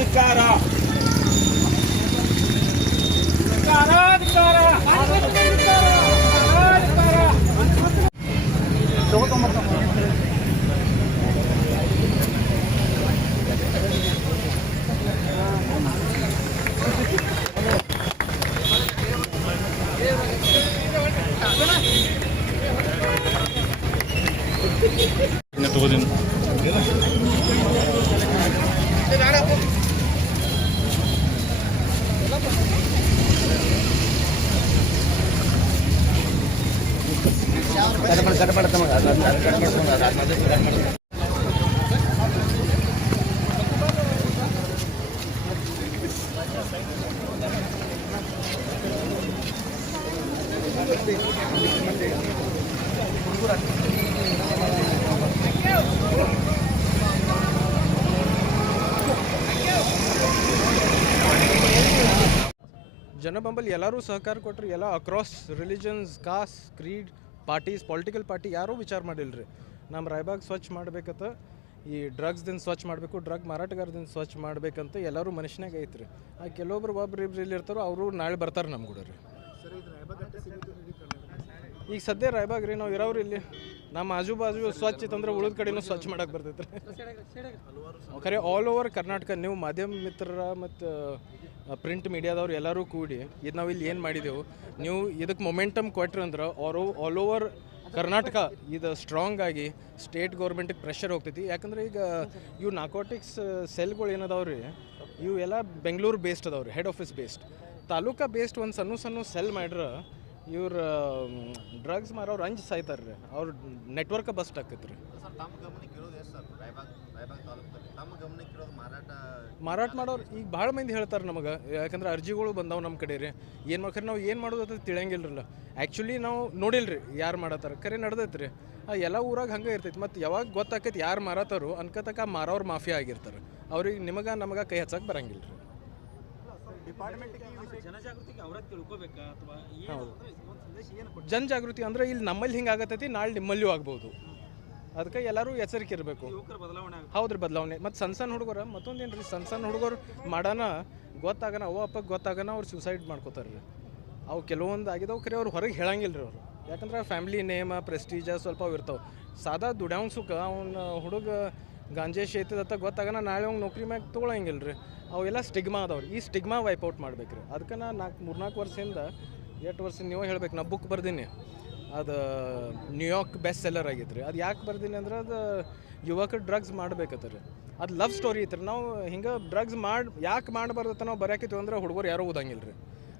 ಧಿಕ್ಕಾರ ತಗೋದಿನ ಜನಬಂಬಲ್ಲಿ ಎಲ್ಲರೂ ಸಹಕಾರ ಕೊಟ್ಟರು. ಎಲ್ಲ across religions, cost, Creed, parties, political party ಯಾರೂ ವಿಚಾರ ಮಾಡಿಲ್ಲರಿ. ನಮ್ಮ ರಾಯಬಾಗ್ ಸ್ವಚ್ಛ ಮಾಡ್ಬೇಕಂತ, ಈ ಡ್ರಗ್ಸ್ದಿಂದ ಸ್ವಚ್ಛ ಮಾಡಬೇಕು, ಡ್ರಗ್ ಮಾರಾಟಗಾರದಿಂದ ಸ್ವಚ್ಛ ಮಾಡ್ಬೇಕಂತ ಎಲ್ಲರೂ ಮನುಷ್ಯನಾಗ ಐತ್ರಿ. ಆ ಕೆಲವೊಬ್ರು ಒಬ್ರು ಇಬ್ರು ಇಲ್ಲಿ ಇರ್ತಾರೋ ಅವರು ನಾಳೆ ಬರ್ತಾರೆ ನಮ್ಮ ಕೂಡ ರೀ. ಈಗ ಸದ್ಯ ರಾಯಬಾಗ್ ರೀ ನಾವು ಇರೋರು ಇಲ್ಲಿ ನಮ್ಮ ಆಜು ಬಾಜು ಸ್ವಚ್ಛ ಇತ್ತಂದ್ರೆ ಉಳಿದ ಕಡೆನೂ ಸ್ವಚ್ಛ ಮಾಡಕ್ಕೆ ಬರ್ತೈತೆ ರೀ. ಖರೆ ಆಲ್ ಓವರ್ ಕರ್ನಾಟಕ ನೀವು ಮಾಧ್ಯಮ ಮಿತ್ರರ ಮತ್ತು ಪ್ರಿಂಟ್ ಮೀಡಿಯಾದವ್ರು ಎಲ್ಲರೂ ಕೂಡಿ ಇದು ನಾವು ಇಲ್ಲಿ ಏನು ಮಾಡಿದೆವು, ನೀವು ಇದಕ್ಕೆ ಮೊಮೆಂಟಮ್ ಕೊಟ್ರಿ ಅಂದ್ರೆ ಆಲ್ ಓವರ್ ಕರ್ನಾಟಕ ಇದು ಸ್ಟ್ರಾಂಗ್ ಆಗಿ ಸ್ಟೇಟ್ ಗೌರ್ಮೆಂಟಿಗೆ ಪ್ರೆಷರ್ ಹೋಗ್ತೈತಿ. ಯಾಕಂದ್ರೆ ಈಗ ಇವು ನಾರ್ಕೋಟಿಕ್ಸ್ ಸೆಲ್ಗಳು ಏನದಾವ್ರಿ, ಇವು ಎಲ್ಲ ಬೆಂಗಳೂರು ಬೇಸ್ಡ್ ಅದಾವ್ರಿ, head office based. Taluka based ಒಂದು ಸಣ್ಣ ಸೆಲ್ ಮಾಡ್ರೆ ಇವ್ರು ಡ್ರಗ್ಸ್ ಮಾರೋರು ಅಂಜ್ ಸಾಯ್ತಾರೆ ರೀ, ಅವ್ರ ನೆಟ್ವರ್ಕ್ ಬಸ್ಟ್ ಆಕೈತೆ ರೀ. ಮಾರಾಟ ಮಾಡೋರು ಈಗ ಭಾಳ ಮಂದಿ ಹೇಳ್ತಾರೆ ನಮಗೆ, ಯಾಕಂದ್ರೆ ಅರ್ಜಿಗಳು ಬಂದಾವೆ ನಮ್ಮ ಕಡೆ ರೀ. ಏನು ಮಾಡ್ತಾರೆ ನಾವು ಏನು ಮಾಡೋದು ಅಂತ ತಿಳಿಯಂಗಿಲ್ಲರಲ್ಲ. ಆ್ಯಕ್ಚುಲಿ ನಾವು ನೋಡಿಲ್ರಿ ಯಾರು ಮಾಡತ್ತಾರ, ಖರೆ ನಡೆದೈತೆ ರೀ. ಎಲ್ಲ ಊರಾಗ ಹಂಗೆ ಇರ್ತೈತಿ. ಮತ್ತು ಯಾವಾಗ ಗೊತ್ತಾಕೈತಿ ಯಾರು ಮಾರತ್ತಾರೋ ಅನ್ಕೋತಕ್ಕ ಮಾರೋರು ಮಾಫಿಯಾ ಆಗಿರ್ತಾರೆ. ಅವ್ರಿಗೆ ನಮಗೆ ಕೈ ಹಚ್ಚಕ್ಕೆ ಬರಂಗಿಲ್ಲ ರೀ. ಜನಜಾಗೃತಿ ಅಂದ್ರೆ ಇಲ್ಲಿ ನಮ್ಮಲ್ಲಿ ಹಿಂಗೆ ಆಗತೈತಿ, ನಾಳೆ ನಿಮ್ಮಲ್ಲಿಯೂ ಆಗ್ಬೋದು. ಅದಕ್ಕೆ ಎಲ್ಲರೂ ಎಚ್ಚರಿಕೆ ಇರಬೇಕು. ಹೌದ್ರಿ, ಬದಲಾವಣೆ. ಮತ್ತು ಸಣ್ಣ ಹುಡುಗರು ಮತ್ತೊಂದೇನು ರೀ, ಸಣ್ಣ ಹುಡುಗರು ಮಾಡೋಣ ಗೊತ್ತಾಗನ ಅವ್ವ ಅಪ್ಪಗೆ ಗೊತ್ತಾಗನ ಅವ್ರು ಸೂಸೈಡ್ ಮಾಡ್ಕೋತಾರೆ ರೀ. ಅವು ಕೆಲವೊಂದು ಆಗಿದಾವೆ, ಖರೆ ಅವ್ರು ಹೊರಗೆ ಹೇಳಂಗಿಲ್ಲ ರೀ. ಅವರು ಯಾಕಂದ್ರೆ ಫ್ಯಾಮಿಲಿ ನೇಮ ಪ್ರೆಸ್ಟೀಜ ಸ್ವಲ್ಪ ಅವು ಇರ್ತಾವೆ. ಸಾದಾ ದುಡ್ಯಾವ್ನ ಸುಖ ಅವ್ನ ಹುಡುಗ ಗಾಂಜೆ ಶೇತದತ್ತ ಗೊತ್ತಾಗನ ನಾಳೆ ಅವ್ನು ನೌಕರಿ ಮ್ಯಾಗ ತೊಗೊಳಂಗಿಲ್ಲ ರೀ. ಅವೆಲ್ಲ ಸ್ಟಿಗ್ಮಾ ಅದಾವ್ರಿ. ಈ ಸ್ಟಿಗ್ಮಾ ವೈಪೌಟ್ ಮಾಡ್ಬೇಕು ರೀ. ಅದಕ್ಕೆ ನಾನು 3-4 ವರ್ಷದಿಂದ 8 ವರ್ಷ ನೀವು ಹೇಳ್ಬೇಕು, ನಾ ಬುಕ್ ಬರ್ದೀನಿ. ಅದು ನ್ಯೂಯಾರ್ಕ್ ಬೆಸ್ಟ್ ಸೆಲ್ಲರ್ ಆಗೈತೆ ರೀ. ಅದು ಯಾಕೆ ಬರ್ದೀನಿ ಅಂದ್ರೆ ಅದು ಯುವಕರು ಡ್ರಗ್ಸ್ ಮಾಡ್ಬೇಕತ್ತ ರೀ. ಅದು ಲವ್ ಸ್ಟೋರಿ ಐತೆ ರೀ. ನಾವು ಹಿಂಗೆ ಡ್ರಗ್ಸ್ ಯಾಕೆ ಮಾಡಬಾರ್ದತ್ತ ನಾವು ಬರೆಯಾಕೈತೀವಿ ಅಂದ್ರೆ ಹುಡುಗರು ಯಾರೂ ಓದಂಗಿಲ್ಲ ರೀ.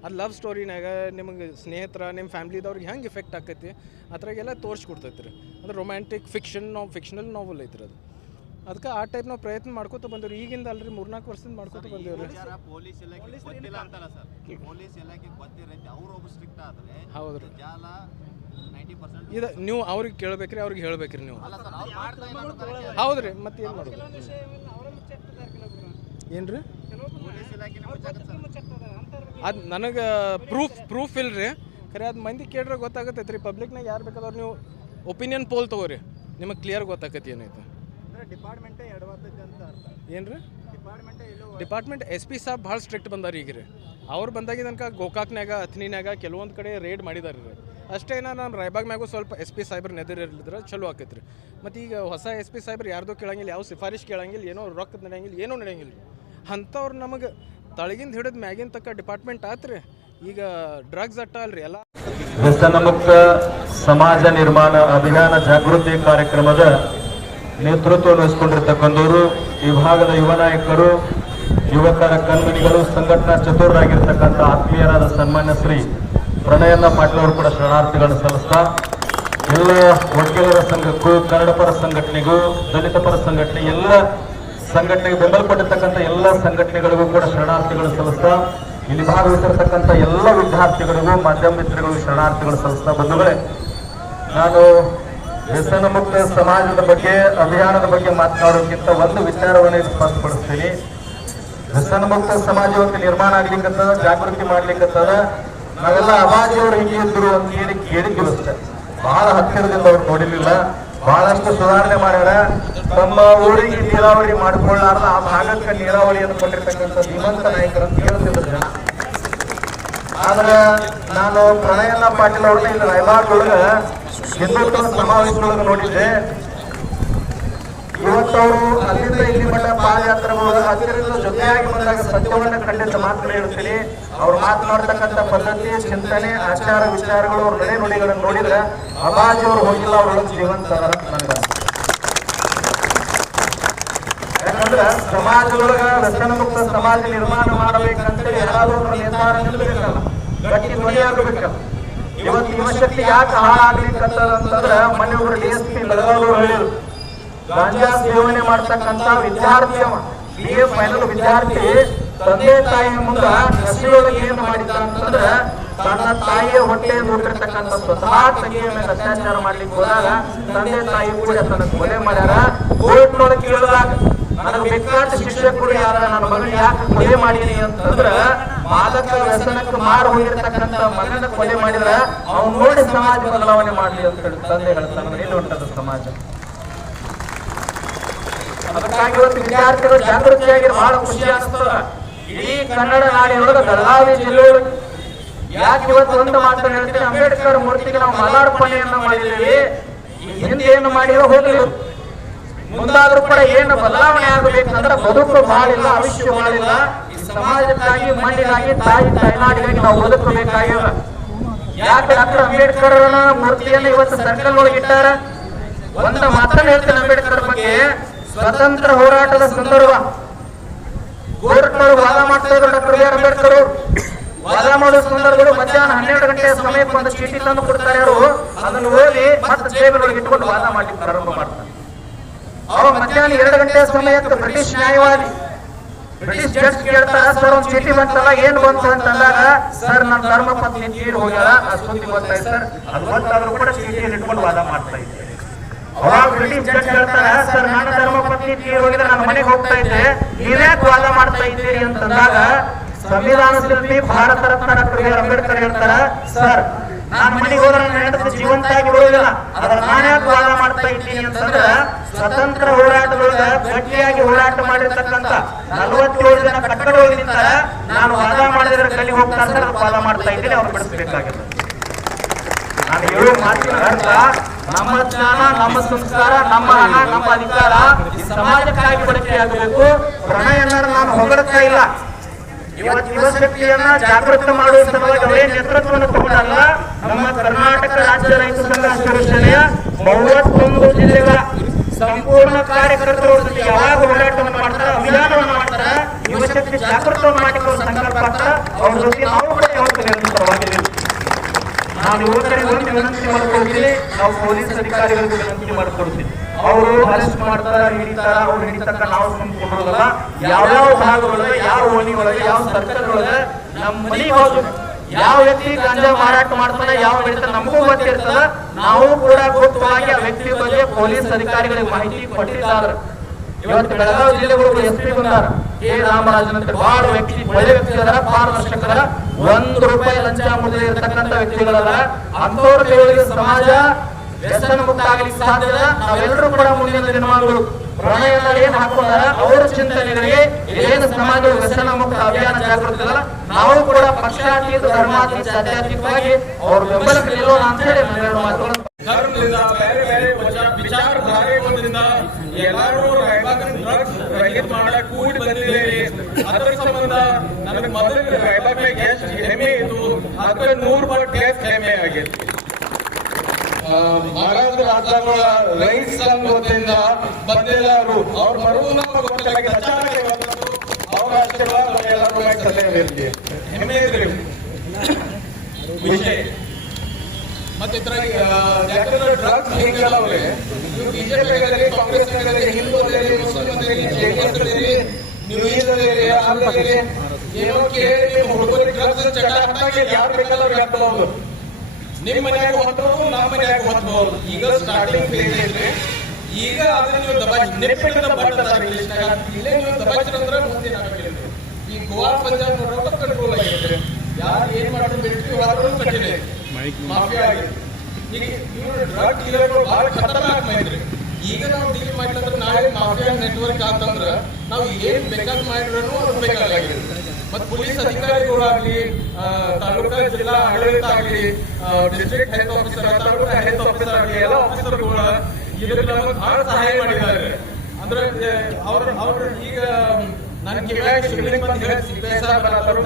ಅದು ಲವ್ ಸ್ಟೋರಿನಾಗ ನಿಮಗೆ ಸ್ನೇಹಿತರ ನಿಮ್ಮ ಫ್ಯಾಮ್ಲಿದವ್ರಿಗೆ ಹೆಂಗೆ ಇಫೆಕ್ಟ್ ಆಕೈತಿ ಅದ್ರಾಗೆಲ್ಲ ತೋರಿಸ್ಕೊಡ್ತೈತೆ ರೀ. ಅಂದ್ರೆ ರೊಮ್ಯಾಂಟಿಕ್ ಫಿಕ್ಷನಲ್ ನಾವಲ್ ಐತೆ ರೀ ಅದು. ಅದಕ್ಕೆ ಆ ಟೈಪ್ ನಾವು ಪ್ರಯತ್ನ ಮಾಡ್ಕೋತ ಬಂದೇವ್ರಿ. ಈಗಿಂದ ಅಲ್ರಿ 3-4 ವರ್ಷದಿಂದ ಮಾಡ್ಕೋತ ಬಂದೇವ್ರಿ. ಹೌದ್ರಿ, ಇದು ನೀವು ಅವ್ರಿಗೆ ಕೇಳ್ಬೇಕ್ರಿ, ಅವ್ರಿಗೆ ಹೇಳ್ಬೇಕ್ರಿ ನೀವು. ಹೌದ್ರಿ, ಮತ್ತೆ ಏನು ಮಾಡೋದು ಏನ್ರಿ? ಅದು ನನಗೆ ಪ್ರೂಫ್ ಇಲ್ರಿ. ಖರೆ ಅದು ಮಂದಿ ಕೇಳ್ರೆ ಗೊತ್ತಾಗತ್ತೈತೆ ರೀ. ಪಬ್ಲಿಕ್ನಾಗ ಯಾರು ಬೇಕಾದವ್ರು ನೀವು ಒಪಿನಿಯನ್ ಪೋಲ್ ತೊಗೋರಿ, ನಿಮಗೆ ಕ್ಲಿಯರ್ ಗೊತ್ತಾಗತ್ತೆ ಏನೈತೆ. ಏನು ರೀ ಡಿಪಾರ್ಟ್ಮೆಂಟ್ SP ಸಾಬ್ ಭಾಳ ಸ್ಟ್ರಿಕ್ಟ್ ಬಂದಾರ ಈಗ ರೀ. ಅವ್ರು ಬಂದಾಗಿ ತನಕ ಗೋಕಾಕ್ನಾಗ ಅಥಣಿನಾಗ ಕೆಲವೊಂದು ಕಡೆ ರೇಡ್ ಮಾಡಿದಾರೆ ರೀ. ಅಷ್ಟೇ ನಮ್ಮ ರಾಯಬಾಗ್ ಮ್ಯಾಗೂ ಸ್ವಲ್ಪ SP ಸಾಹೇಬ್ರು ನೆದರಿದ್ರೆ ಚಲೋ ಆಕೈತೆ ರೀ. ಮತ್ತು ಈಗ ಹೊಸ SP ಸಾಹೇಬ್ರು ಯಾರ್ದು ಕೇಳಂಗಿಲ್ಲ, ಯಾವ ಸಿಫಾರಿಶ್ ಕೇಳಂಗಿಲ್ಲ, ಏನೋ ರೊಕ್ಕ ನಡೆಯಂಗಿಲ್ಲ, ಏನೂ ನಡೆಯಂಗಿಲ್ಲ. ಅಂಥವ್ರು ನಮಗೆ ತಳಗಿಂದ ಹಿಡಿದು ಮ್ಯಾಗಿನ ತಕ್ಕ ಡಿಪಾರ್ಟ್ಮೆಂಟ್ ಆತ್ರಿ. ಈಗ ಡ್ರಗ್ಸ್ ಅಟ್ಟ ಅಲ್ರಿ, ಎಲ್ಲ ವ್ಯಸನ ಮುಕ್ತ ಸಮಾಜ ನಿರ್ಮಾಣ ಅಭಿಯಾನ ಜಾಗೃತಿ ಕಾರ್ಯಕ್ರಮದ ನೇತೃತ್ವ ವಹಿಸಿಕೊಂಡಿರ್ತಕ್ಕಂಥವರು ವಿಭಾಗದ ಯುವ ನಾಯಕರು, ಯುವಕರ ಕಣ್ಮಣಿಗಳು, ಸಂಘಟನಾ ಚತುರರಾಗಿರ್ತಕ್ಕಂಥ ಆತ್ಮೀಯರಾದ ಸನ್ಮಾನ್ಯ ಶ್ರೀ ಪ್ರಣಯನ ಪಾಟೀಲ್ ಅವರು ಕೂಡ ಶರಣಾರ್ಥಿಗಳನ್ನು ಸಲ್ಲಿಸ್ತಾ, ಎಲ್ಲ ವಕೀಲರ ಸಂಘಕ್ಕೂ, ಕನ್ನಡ ಪರ ಸಂಘಟನೆಗೂ, ದಲಿತ ಪರ ಸಂಘಟನೆ, ಎಲ್ಲ ಸಂಘಟನೆಗೆ ಬೆಂಬಲಪಟ್ಟಿರ್ತಕ್ಕಂಥ ಎಲ್ಲ ಸಂಘಟನೆಗಳಿಗೂ ಕೂಡ ಶರಣಾರ್ಥಿಗಳು ಸಲ್ಲಿಸ್ತಾ, ಇಲ್ಲಿ ಭಾಗವಹಿಸಿರ್ತಕ್ಕಂಥ ಎಲ್ಲ ವಿದ್ಯಾರ್ಥಿಗಳಿಗೂ, ಮಾಧ್ಯಮ ಮಿತ್ರಗಳಿಗೂ ಶರಣಾರ್ಥಿಗಳು ಸಲ್ಲಿಸ್ತಾ, ಬಂಧುಗಳೇ, ನಾನು ವ್ಯಸನ ಮುಕ್ತ ಸಮಾಜದ ಬಗ್ಗೆ, ಅಭಿಯಾನದ ಬಗ್ಗೆ ಮಾತನಾಡೋದಕ್ಕಿಂತ ಒಂದು ವಿಚಾರವನ್ನು ಸ್ಪಷ್ಟಪಡಿಸ್ತೀನಿ. ವ್ಯಸನ ಮುಕ್ತ ಸಮಾಜ ಇವತ್ತು ನಿರ್ಮಾಣ ಆಗ್ಲಿಕ್ಕತ್ತದ, ಜಾಗೃತಿ ಮಾಡ್ಲಿಕ್ಕತ್ತದ. ನಾವೆಲ್ಲ ಅವಾಜಿಯವರು ಹಿಂಗೆ ಇದ್ರು ಅಂತ ಹೇಳಿ ಕೇಳಿದ್ವಿ ಅಷ್ಟೇ, ಬಹಳ ಹತ್ತಿರದಿಂದ ಅವ್ರು ನೋಡಿರ್ಲಿಲ್ಲ. ಬಹಳಷ್ಟು ಸುಧಾರಣೆ ಮಾಡ್ಯಾರ. ತಮ್ಮ ಊರಿಗೆ ನೀರಾವರಿ ಮಾಡ್ಕೊಳ್ಳಾರ್ದ ಆ ಭಾಗಕ್ಕೆ ನೀರಾವರಿಯನ್ನು ಕೊಟ್ಟಿರ್ತಕ್ಕಂಥ ಧೀಮಂತ ನಾಯಕರು ಅಂತ ಹೇಳ್ತಿದ್ರು ಜನ. ಆದ್ರೆ ನಾನು ಪ್ರಣಯನ ಪಾಟೀಲ್ ಅವ್ರನ್ನ ಇಲ್ಲಿ ರಾಯಬಾಗ್ದೊಳಗ ಹಿಂದುತ್ವ ಸಮಾವೇಶದೊಳಗೆ ನೋಡಿದ್ದೆ. ಇವತ್ತವರು ಅಲ್ಲಿಂದ ಇಲ್ಲಿ ಮಟ್ಟ ಪಾದಯಾತ್ರೆಗಳು ಅದರಿಂದ ಜೊತೆಯಾಗಿ ಬಂದಾಗ ಸತ್ಯವನ್ನ ಖಂಡಿತ ಮಾತನ್ನು ಹೇಳ್ತೀನಿ. ಅವ್ರು ಮಾತನಾಡ್ತಕ್ಕಂಥ ಪದ್ಧತಿ, ಚಿಂತನೆ, ಆಚಾರ ವಿಚಾರಗಳು, ಅವ್ರ ನಡೆ ನುಡಿಗಳನ್ನು ನೋಡಿದ್ರೆ ಅಬಾಜಿ ಅವ್ರು ಹೋಗಿಲ್ಲ, ಅವರೊಳಗೆ ಜೀವಂತ ನನಗೆ. ಯಾಕಂದ್ರೆ ಸಮಾಜದೊಳಗ ವ್ಯಸನ ಮುಕ್ತ ಸಮಾಜ ನಿರ್ಮಾಣ ಮಾಡಬೇಕಂತೇಳಿ ಯಾರಾದ್ರೂ ಒಂದು ನಿರ್ಧಾರ ನಿಲ್ಲಬೇಕಲ್ಲ, ಗಟ್ಟಿ ಧ್ವನಿಯಾಗಬೇಕಲ್ಲ. ಇವತ್ತು ಯುವಶಕ್ತಿ ಯಾಕೆ ಹಾಳಾಗ್ಲಿಕ್ಕಂತಂದ್ರೆ ಮೊನ್ನೆ ಒಬ್ಬರು DSP ಬೆಳಗಾವಿ ಹೇಳಿದ್ರು, ಗಾಂಜಾ ಸೇವನೆ ಮಾಡ್ತಕ್ಕಂತ ವಿದ್ಯಾರ್ಥಿ, BA ಫೈನಲ್ ವಿದ್ಯಾರ್ಥಿ ತಂದೆ ತಾಯಿಯ ಮುಂದ ನಸಿಯೊಳಗೆ ಏನು ಮಾಡಿದ್ದ ಅಂತಂದ್ರೆ ತನ್ನ ತಾಯಿಯ ಹೊಟ್ಟೆ ನೋಡಿರ್ತಕ್ಕಂಥ ಸ್ವತಃ ತಂಗಿಯ ಮೇಲೆ ಅತ್ಯಾಚಾರ ಮಾಡ್ಲಿಕ್ಕೆ ಹೋದಾಗ ತಂದೆ ತಾಯಿ ಕೂಡ ತನ್ನ ಕೊಲೆ ಮಾಡ್ಯಾರ. ಕೋರ್ಟ್ನೊಳಗೆ ಕೇಳಿದಾಗ ನನಗೆ ಬೇಕಾದ ಶಿಕ್ಷೆ ಕೊಡಿ, ಯಾರ ನನ್ನ ಮಗನ ಯಾಕೆ ಕೊಲೆ ಮಾಡೀನಿ ಅಂತಂದ್ರ ಮಾದಕ ವ್ಯಸನಕ್ಕೆ ಮಾರು ಹೋಗಿರ್ತಕ್ಕಂಥ ಮಗನ ಕೊಲೆ ಮಾಡಿದ್ರ ಅವ್ನು ನೋಡಿ ಸಮಾಜ ಬದಲಾವಣೆ ಮಾಡ್ಲಿ ಅಂತ ಹೇಳಿ ತಂದೆ ಹೇಳ್ತಾನೆ. ಏನು ಉಂಟದ ಸಮಾಜ? ಅದಕ್ಕಾಗಿ ಇವತ್ತು ವಿದ್ಯಾರ್ಥಿಗಳು ಜಾಗೃತಿಯಾಗಿ ಬಹಳ ಖುಷಿ ಅನಿಸ್ತದ. ಇಡೀ ಕನ್ನಡ ನಾಡಿನೊಳಗ ಬೆಳಗಾವಿ ಜಿಲ್ಲೆಯೊಳಗೆ ಯಾಕೆ ಇವತ್ತು ಒಂದು ಮಾತನ್ನು ಹೇಳ್ತೀನಿ, ಅಂಬೇಡ್ಕರ್ ಮೂರ್ತಿಗೆ ನಾವು ಮಾಲಾರ್ಪಣೆಯನ್ನ ಮಾಡಿದ್ದೀವಿ. ಹಿಂದೆ ಏನು ಮಾಡಿರೋ ಹೋಗಲಿ, ಮುಂದಾದ್ರೂ ಕೂಡ ಏನು ಬದಲಾವಣೆ ಆಗಬೇಕಂದ್ರೆ ಬದುಕು ಬಾಳಿಲ್ಲ, ಆಯುಷ್ಯ ಬಾಳಿಲ್ಲ. ಈ ಸಮಾಜಕ್ಕಾಗಿ, ಮಣ್ಣಿಗಾಗಿ, ತಾಯ್ನಾಡಿಗಾಗಿ ನಾವು ಬದುಕಬೇಕಾಗ್ಯದ. ಯಾಕೆ ಡಾಕ್ಟರ್ ಅಂಬೇಡ್ಕರ್ ಮೂರ್ತಿಯನ್ನು ಇವತ್ತು ಸರ್ಕಲ್ ಒಳಗೆ ಇಟ್ಟಾರ? ಒಂದು ಮಾತನ್ನು ಹೇಳ್ತೇನೆ ಅಂಬೇಡ್ಕರ್ ಬಗ್ಗೆ. ಸ್ವತಂತ್ರ ಹೋರಾಟದ ಸಂದರ್ಭ ಕೋರ್ಟ್ನವರು ವಾದ ಮಾಡ್ತಾ ಇದ್ರು ಡಾಕ್ಟರ್ ಬಿ ಆರ್ ಅಂಬೇಡ್ಕರ್. ವಾದ ಮಾಡೋ ಸಂದರ್ಭಗಳು ಮಧ್ಯಾಹ್ನ 12 ಗಂಟೆಯ ಸಮಯಕ್ಕೆ ಒಂದು ಚೀಟಿ ತಂದು ಕೊಡ್ತಾರೆ. ಅವರು ಅದನ್ನು ಓದಿ ಮತ್ತೆ ಟೇಬಲ್ ಇಟ್ಕೊಂಡು ವಾದ ಮಾಡ್ಲಿಕ್ಕೆ ಪ್ರಾರಂಭ ಮಾಡ್ತಾರೆ. ಅವ ಮಧ್ಯಾಹ್ನ 2 ಗಂಟೆಯ ಸಮಯಕ್ಕೆ ಬ್ರಿಟಿಷ್ ನ್ಯಾಯವಾದಿ, ಬ್ರಿಟಿಷ್ ಜಡ್ಜ್ ಕೇಳ್ತಾರ, ಸರ್ ಒಂದು ಚೀಟಿ ಬಂತಲ್ಲ, ಏನ್ ಬಂತು ಅಂತಂದಾಗ, ಸರ್ ನನ್ನ ಧರ್ಮ ಪತ್ನಿ ತೀರ್ ಹೋಗ್ಯಾರ, ಆ ಸುದ್ದಿ ಗೊತ್ತಾಯ್ತು ಸರ್. ಅದು ಗೊತ್ತಾದ್ರೂ ಕೂಡ ಚೀಟಿಯಲ್ಲಿ ಇಟ್ಕೊಂಡು ವಾದ ಮಾಡ್ತಾ ಇದ್ದೆ. ಅವಾಗ ಬ್ರಿಟಿಷ್ ಜಡ್ಜ್ ಹೇಳ್ತಾರ, ಸರ್ ನನ್ನ ಧರ್ಮ ಪತ್ನಿ ತೀರ್ ಹೋಗಿದ್ರೆ ನಾನು ಮನೆಗೆ ಹೋಗ್ತಾ ಇದ್ದೆ, ನೀವ್ಯಾಕೆ ವಾದ ಮಾಡ್ತಾ ಇದ್ದೀರಿ ಅಂತಂದಾಗ ಸಂವಿಧಾನ ಶಿಲ್ಪಿ Bharat Ratna doctor B R Ambedkar ಹೇಳ್ತಾರ, ಸರ್ ನಾನು ಮನೆಗೆ ಹೋದ್ರೆ ನನ್ನ ಹೆಂಡತಿ ಜೀವಂತಾಗಿ ಬಿಡುವುದಿಲ್ಲ, ಅದ್ರ ನಾನ್ಯಾಕೆ ವಾದ ಮಾಡ್ತಾ ಇದ್ದೀನಿ ಅಂತಂದ್ರೆ ಸ್ವತಂತ್ರ ಹೋರಾಟದೊಳಗ ಗಟ್ಟಿಯಾಗಿ ಹೋರಾಟ ಮಾಡಿರ್ತಕ್ಕಂಥ 47 ಜನ ಕಟ್ಟಡವಾಗಿ ನಿಂತಾರ, ನಾನು ವಾದ ಮಾಡಿದ್ರೆ ಕಲಿ ಹೋಗ್ತಾ ಸರ್ ವಾದ ಮಾಡ್ತಾ ಇದ್ದೀನಿ, ಅವ್ರು ಬಿಡಿಸಬೇಕಾಗಿದೆ. ನಾನು ಹೇಳೋ ಮಾತಿನ ಅರ್ಥ, ನಮ್ಮ ಜ್ಞಾನ, ನಮ್ಮ ಸಂಸ್ಕಾರ, ನಮ್ಮ ಹಣ, ನಮ್ಮ ಅಧಿಕಾರ ಈ ಸಮಾಜಕ್ಕಾಗಿ ಬಳಕೆಯಾಗಬೇಕು. ಪ್ರಣಯನ ನಾನು ಹೊಗಳ್ತಾ ಇಲ್ಲ. ಇವತ್ತು ಯುವಶಕ್ತಿಯನ್ನ ಜಾಗೃತ ಮಾಡುವ ಸಲುವಾಗಿ ಅವರೇ ನೇತೃತ್ವವನ್ನು ತಗೊಂಡಲ್ಲ, ನಮ್ಮ ಕರ್ನಾಟಕ ರಾಜ್ಯ ರೈತ ಸಂಘರ್ಷ ಸಮಿತಿಯ 31 ಜಿಲ್ಲೆಗಳ ಸಂಪೂರ್ಣ ಕಾರ್ಯಕರ್ತರು ಯಾವಾಗ ಹೋರಾಟವನ್ನು ಮಾಡ್ತಾರೆ, ಅಭಿಯಾನವನ್ನು ಮಾಡ್ತಾರೆ, ಯುವಶಕ್ತಿ ಜಾಗೃತವನ್ನು ಮಾಡಿಕೊಳ್ಳುವ ಸಂಕಲ್ಪ ಆಗ್ತಾರೆ. ಅವ್ರ ಜೊತೆ ನಾವು ಕೂಡ ಯಾವತ್ತು ನಿರಂತರವಾಗಿದ್ದೀವಿ. ನಾನು ಯುವಕರಿಗೆ ಒಂದು ವಿನಂತಿ ಮಾಡ್ಕೊಳ್ತೀನಿ, ನಾವು ಪೊಲೀಸ್ ಅಧಿಕಾರಿಗಳಿಗೂ ವಿನಂತಿ ಮಾಡ್ಕೊಳ್ತೀನಿ. ಅವರು ಅರೆಸ್ಟ್ ಮಾಡ್ತಾರ, ಹಿಡಿತಾರ, ಅವ್ರು ಹಿಡಿತಕ್ಕ ನಾವು ಸುಮ್ಕೊಂಡ್ರಲ್ಲ. ಯಾವ್ಯಾವ ಭಾಗದೊಳಗೆ, ಯಾವ ಓಣಿಯೊಳಗೆ, ಯಾವ ಸರ್ಕಲ್ ಒಳಗೆ ನಮ್ಮ ಮನೆಗೆ ಹೋಗಿ ಯಾವ ವ್ಯಕ್ತಿ ಗಾಂಜಾ ಮಾರಾಟ ಮಾಡ್ತಾನೆ, ಯಾವ ಹಿಡಿತ ನಮಗೂ ಗೊತ್ತಿರ್ತದ. ನಾವು ಕೂಡ ಗುಪ್ತವಾಗಿ ಆ ವ್ಯಕ್ತಿ ಬಗ್ಗೆ ಪೊಲೀಸ್ ಅಧಿಕಾರಿಗಳಿಗೆ ಮಾಹಿತಿ ಕೊಟ್ಟಿದ್ದಾರೆ. ಇವತ್ತು ಬೆಳಗಾವಿ ಜಿಲ್ಲೆಗಳು SP ಬಂದಾರ, ಕೆ ರಾಮರಾಜನ್ ಅಂತ ಬಹಳ ವ್ಯಕ್ತಿ, ಒಳ್ಳೆ ವ್ಯಕ್ತಿ ಅದರ, ಪಾರದರ್ಶಕರ, ₹1 ಲಂಚ ಮುರಿದೇ ಇರತಕ್ಕಂಥ ವ್ಯಕ್ತಿಗಳಲ್ಲ. ಅಂತವ್ರ ಕೈಗಳಿಗೆ ಸಮಾಜ ವ್ಯಸನ ಮುಕ್ತ ಆಗ್ಲಿಕ್ಕೆ ಸಾಧ್ಯ. ನಾವೆಲ್ಲರೂ ಕೂಡ ಮುಂದಿನ ದಿನಮಾನಗಳು ಪ್ರಣಯನ ಏನ್ ಹಾಕೊಂಡಾರ ಅವರ ಚಿಂತನೆಗಳಿಗೆ ಏನು ಸಮಾಜ ವ್ಯಸನ ಮುಕ್ತ ಅಭಿಯಾನ ಜಾಗೃತಿ ಅಲ್ಲ, ನಾವು ಕೂಡ ಪಕ್ಷಾತೀತ, ಧರ್ಮಾತೀತ, ಜಾತ್ಯತೀತವಾಗಿ ಅವ್ರ ಬೆಂಬಲಕ್ಕೆ ನಿಲ್ಲೋಣ ಅಂತ ಹೇಳಿ ನಾವೆರಡು ಮಾತುಗಳು. ಧರ್ಮದಿಂದ ಬೇರೆ ಬೇರೆ ವಿಚಾರಧಾರೆಗಳಿಂದ ಎಲ್ಲರೂ ಡ್ರಗ್ಸ್ ರಹಿತ ಮಾಡಕ್ ಕೂಡಿ ಬಂದಿದ್ದೇವೆ. ಅದರ ಸಂಬಂಧ ನನಗೆ ಮೊದಲು ರಾಯಬಾಗ್ ಎಷ್ಟು ಹೆಮ್ಮೆ ಇತ್ತು, ಅದಕ್ಕೆ 100 ಪಟ್ಟು ಹೆಚ್ಚು ಹೆಮ್ಮೆ ಆಗೈತೆ. ಮಹಾರಾಷ್ಟ್ರ ರಾಜ್ಯಗಳ ರೈತ ಸಂಘ ವತಿಯಿಂದ ಬಂದೆಲ್ಲರೂ ಅವ್ರು ಬರುವುದು ನಮಗೆ ಗೊತ್ತಾಗಿ ಅಚಾನಕ ಅವರ ಆಶೀರ್ವಾದ ಎಲ್ಲರೂ ಸಲಹೆ ಹೆಮ್ಮೆ ಇದ್ರಿ ವಿಷಯ. ಮತ್ತೆ ಯಾಕಂದ್ರೆ ಡ್ರಗ್ಸ್ ಹಿಂಗಲ್ಲ ಅವ್ರೆ, ಬಿಜೆಪಿಗಳಲ್ಲಿ, ಕಾಂಗ್ರೆಸ್ನಲ್ಲಿ, ಹಿಂದೂಗಳಲ್ಲಿ, ಮುಸ್ಲಿಮರಲ್ಲಿ, JDS ನೀವು ಈದಲ್ಲಿ ಆಮೇಲೆ ಏನೋ ಕೇಳಿ ಹುಡುಗರಿಗೆ ಡ್ರಗ್ಸ್ ಚಟ ಹಾಕಿ ಯಾರು ಬೇಕಲ್ಲ ಅವ್ರಿಗೆ ಹಾಕಬಹುದು. ನಿಮ್ಮ ಮನ್ಯಾಗ ಹೊತ್ತಬಹುದು, ನಮ್ಮ ಮನ್ಯಾಗ ಹೊತ್ತಬಹುದು. ಈಗ ಸ್ಟಾರ್ಟಿಂಗ್ ಫೇಸ್ ಐತ್ರಿ. ಈಗ ಅದನ್ನ ನೀವು ದಬಾಚ್ ನೆಪ್ಪಿಂದ ಬರ್ತದ ಇಂಗ್ಲಿಷ್ನಾಗ, ಇಲ್ಲೇ ನೀವು ದಬಾಚ್ರಂದ್ರೆ ಮುಂದೆ ಆಗಬೇಕು. ಈ ಗೋವಾ ಪಂಜಾಬ್ ನೋಡೋದು ಕಂಟ್ರೋಲ್ ಆಗಿದ್ರೆ ಯಾರು ಏನ್ ಮಾಡೋದು ಬಿಟ್ಟು ಆದ್ರೂ ಕಟ್ಟಿದೆ ಮಾಫಿಯಾ ಆಗಿದೆ. ಈಗ ಇವರು ಡ್ರಗ್ ಡೀಲರ್ಗಳು ಬಹಳ ಖತರ್ನಾಕ್ ಮೈತ್ರಿ. ಈಗ ನಾವು ಡೀಲ್ ಮಾಡಿದ್ರೆ ನಾಳೆ ಮಾಫಿಯಾ ನೆಟ್ವರ್ಕ್ ಆತಂದ್ರ ನಾವು ಏನ್ ಬೇಕಾದ್ ಮಾಡಿದ್ರು ಅದು ಬೇಕಾಗಿರುತ್ತೆ. ಮತ್ತೆ ಪೊಲೀಸ್ ಅಧಿಕಾರಿಗಳಾಗ್ಲಿ, ತಾಲೂಕಾ ಜಿಲ್ಲಾ ಆಡಳಿತ ಆಗ್ಲಿ, district health officer, taluka health officer ಆಗ್ಲಿ, ಎಲ್ಲ ಆಫೀಸರ್ಗಳು ಇದಕ್ಕೆ ನಮಗೆ ಬಹಳ ಸಹಾಯ ಮಾಡಿದ್ದಾರೆ. ಅಂದ್ರೆ ಅವ್ರ ಈಗ ನನ್ ಕಿವ್ಯಾಗ ಶಿವಲಿಂಗ್ ಬಂದ್ ಹೇಳಿ ಸಿಪಿಐ ಸಾಹೇಬ್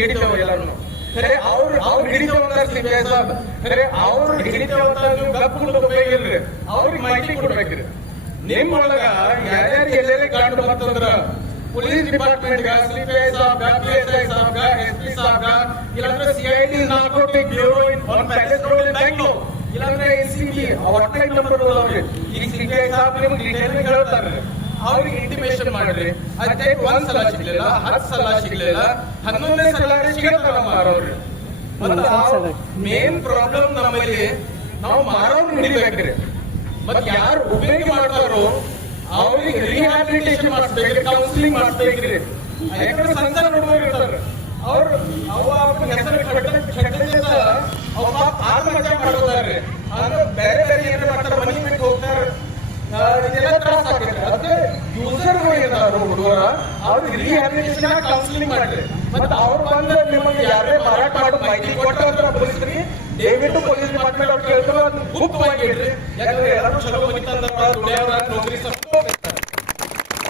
ಹಿಡಿತೇವೆ ಎಲ್ಲರೂ ಖರೆ ಅವ್ರು ಹಿಡಿತೇವಂತ ಸಿಪಿಐ ಸಾಹೇಬ್ ಖರೆ ಅವ್ರು ಹಿಡಿತೇವಂತ ನೀವು ಗಪ್ ಕೊಡ್ಬೇಕಿಲ್ರಿ, ಅವ್ರಿಗೆ ಮಾಹಿತಿ ಕೊಡ್ಬೇಕ್ರಿ. ನಿಮ್ಮೊಳಗ ಯಾರ್ಯಾರು ಎಲ್ಲೇ ಕಂಡು ಬಂತಂದ್ರ ಪೊಲೀಸ್ ಡಿಪಾರ್ಟ್ಮೆಂಟ್ ಸಿಪಿಐ ಸಾಹೇಬ್, PSI ಸಾಹೇಬ್, SP ಸಾಹೇಬ್, ಇಲ್ಲಾಂದ್ರೆ CID narcotic bureau on palace road in Bangalore, ಇಲ್ಲಾಂದ್ರೆ ACB ವಾಟ್ಸ್ಆಪ್ ನಂಬರ್ ಅವ್ರಿ. ಈಗ ಸಿಪಿಐ ಸಾಹೇಬ್ ನಿಮ್ಗೆ ಡೀಟೇಲ್ ಹೇಳ್ತಾರೆ, ಅವ್ರಿಗೆ ಇಂಟಿಮೇಷನ್ ಮಾಡ್ರಿ. ಅದೇ ಒಂದ್ ಸಲ ಸಿಗ್ಲಿಲ್ಲ, 10 ಸಲ ಸಿಗ್ಲಿಲ್ಲ, 11ನೇ ಸಲ ಸಿಗತ್ತಲ್ಲ ಮಾರೋರು. ಮೇನ್ ಪ್ರಾಬ್ಲಮ್ ನಮ್ಮಲ್ಲಿ ನಾವು ಮಾರೋರು ಹಿಡಿಬೇಕ್ರಿ. ಮತ್ ಯಾರು ಉಪಯೋಗ ಮಾಡ್ತಾರೋ ಅವ್ರಿಗೆ ರಿಹ್ಯಾಬಿಲಿಟೇಷನ್ ಮಾಡಿಸ್ಬೇಕ್ರಿ, ಕೌನ್ಸಿಲಿಂಗ್ ಮಾಡಿಸ್ಬೇಕ್ರಿ. ಯಾಕಂದ್ರೆ ಸಣ್ಣ ಹುಡುಗರು ಇರ್ತಾರೆ, ಅವ್ರ ಹೆಸರು ಆತ್ಮಹತ್ಯೆ ಮಾಡ್ಕೋತಾರ್ರಿ. ಅಂದ್ರೆ ಬೇರೆ ಬೇರೆ ಏನ್ ಮಾಡ್ತಾರೆ, ಮನಿ ಬಿಟ್ಟು ಹೋಗ್ತಾರೆ, ಇದೆಲ್ಲ ತ್ರಾಸ ಆಗುತ್ತೆ. ಅದಕ್ಕೆ ಯೂಸರ್ಗಳು ಏನಾದ್ರು ಹುಡುಗರ ಅವ್ರಿಗೆ ರಿಹ್ಯಾಬಿಲಿಟೇಷನ್ ಕೌನ್ಸಿಲಿಂಗ್ ಮಾಡ್ರಿ. ಮತ್ತೆ ಅವ್ರು ಬಂದ್ರೆ ನಿಮಗೆ ಯಾರೇ ಮಾರಾಟ ಮಾಡೋ ಮಾಹಿತಿ ಕೊಟ್ಟವ್ರ ಪೊಲೀಸರಿಗೆ ದಯವಿಟ್ಟು ಪೊಲೀಸ್ ಡಿಪಾರ್ಟ್ಮೆಂಟ್ ಅವ್ರು ಕೇಳ್ತಾರೆ, ಅದನ್ನ ಗುಪ್ತವಾಗಿ ಇಡ್ರಿ. ಯಾಕಂದ್ರೆ ಎಲ್ಲರೂ ಚಲೋ ಮನಿ ತಂದವ್ರ ದುಡಿಯವ್ರ ನೌಕರಿ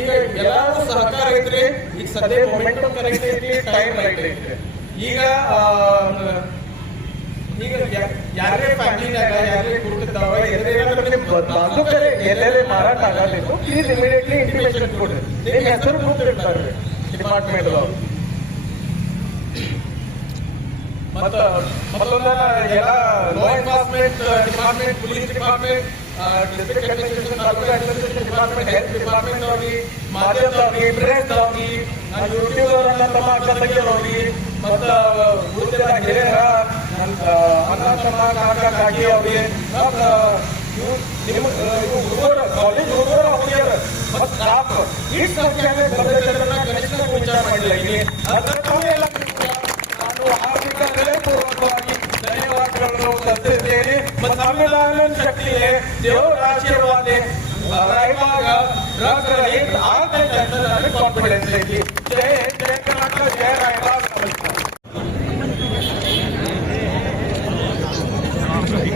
ಈಗ ಎಲ್ಲಾರು ಸಹಕಾರ ಐತ್ರಿ. ಈಗ ಸದ್ಯ ಮೊಮೆಂಟಮ್ ಕರೆಕ್ಟ್ ಐತಿ, ಟೈಮ್ ರೈಟ್ ಐತ್ರಿ. ಈಗ ಯಾರೇ ಫ್ಯಾಮಿಲಿನಾಗ ಯಾರೇ ಕುಟುಂಬದವ ಎಲ್ಲೆಲ್ಲೇ ಮಾರಾಟ ಆಗಬೇಕು, ಪ್ಲೀಸ್ ಇಮಿಡಿಯೇಟ್ಲಿ ಇಂಟಿಮೇಷನ್ ಕೊಡ್ರಿ. ನಿಮ್ಮ ಹೆಸರು ಗುರುತಿರ್ತಾರೆ ಡಿಪಾರ್ಟ್ಮೆಂಟ್ ಅವ್ರು. ಮತ್ತೊಂದ ಎಲ್ಲ ಲಾ enforcement department, police department, district administration, taluka administration department, health department ಅವ್ರಿಗೆ, ಮಾಧ್ಯಮದವ್ರಿಗೆ, ಪ್ರೆಸ್ ಅವ್ರಿಗೆ, ಯೂಟ್ಯೂಬ್ ಅವರನ್ನ ತಮ್ಮ ಅಕ್ಕ ತಂಗಿಯವ್ರಿಗೆ, ಮತ್ತ ಉಳಿದ ಹಿರಿಯರ ಅಣ್ಣ ತಮ್ಮ ಕಾಕ ಕಾಕಿ ಅವ್ರಿಗೆ, ನಿಮ್ಮ ಹುಡುಗರು ಕಾಲೇಜ್ ಹುಡುಗರು ಹುಡುಗಿಯರ ಮತ್ತು ಸ್ಟಾಫ್ ಈ ಸಂಖ್ಯೆ ಕನಿಷ್ಠ ವಿಚಾರ ಮಾಡಿಲ್ಲ. ಎಲ್ಲ ನಾನು ಹಾರ್ದಿಕ ಹೃದಯಪೂರ್ವಕವಾಗಿ ಧನ್ಯವಾದಗಳನ್ನು ಸಲ್ಲಿಸುತ್ತೇನೆ. ಮತ್ತು ಸಂವಿಧಾನ ಶಕ್ತಿಯೇ ದೇವರ ಆಶೀರ್ವಾದ ಇವಾಗ ಡ್ರಗ್ಸ್ ರಹಿತ ಆಗ್ತೈತೆ ಅಂತ ನನಗೆ ಕಾನ್ಫಿಡೆನ್ಸ್ ಐತಿ. ಜಯ ಜಯ ಕರ್ನಾಟಕ, ಜಯ ರಾಯಬಾಗ್. ನಮಸ್ಕಾರ.